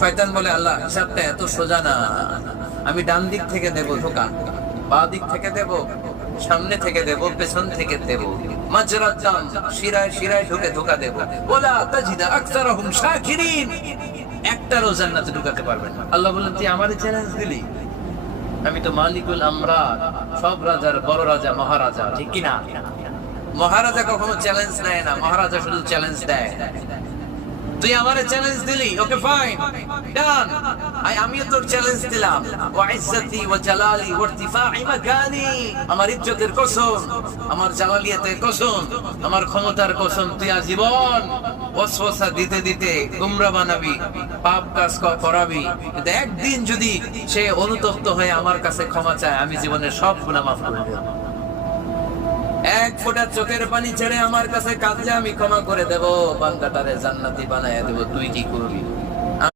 শয়তান বলে আল্লাহ হিসাবটা এত সোজা না, আমি ডান দিক থেকে দেব ধোকা, বা দিক থেকে দেব, সামনে থেকে দেব, পেছন থেকে দেব, মাজরাত দাম শিরায় শিরায় ঢুকে ধোকা দেব। ওয়ালা তাজিদা আকসারহুম শাকিরিন, একটারও জান্নাতে ঢুকাতে পারবেন না। আল্লাহ বলেন তুই আমারে চ্যালেঞ্জ দিলি, আমি তো মালিকুল আমরাত, সব রাজার বড় রাজা, মহারাজা, ঠিক কি না? মহারাজা কখনো চ্যালেঞ্জ নেয় না, মহারাজা শুধু চ্যালেঞ্জ দেয়। তুই আমারে চ্যালেঞ্জ দিলি, ওকে ফাইন, ডান, আমিও তোর চ্যালেঞ্জ দিলাম। ওয়া ইজ্জতি ওয়া জালালি ওয়া ইরতিফা'i মাকানি, আমার ইজ্জতের কসম, আমার জালালিয়াতের কসম, আমার ক্ষমতার কসম, তুই আজীবন ওয়াসওয়াসা দিতে দিতে গুমরা বানাবি, পাপ কাজ করাবি, কিন্তু একদিন যদি সে অনুতপ্ত হয়ে আমার কাছে ক্ষমা চায়, আমি জীবনের সব গুনাহ মাফ করে দেব। এক ফোঁটা চোখের পানি ছেড়ে আমার কাছে কাঁদলে আমি ক্ষমা করে দেব, বান্দাটারে জান্নাতি বানায় দেব। তুই কি করবি?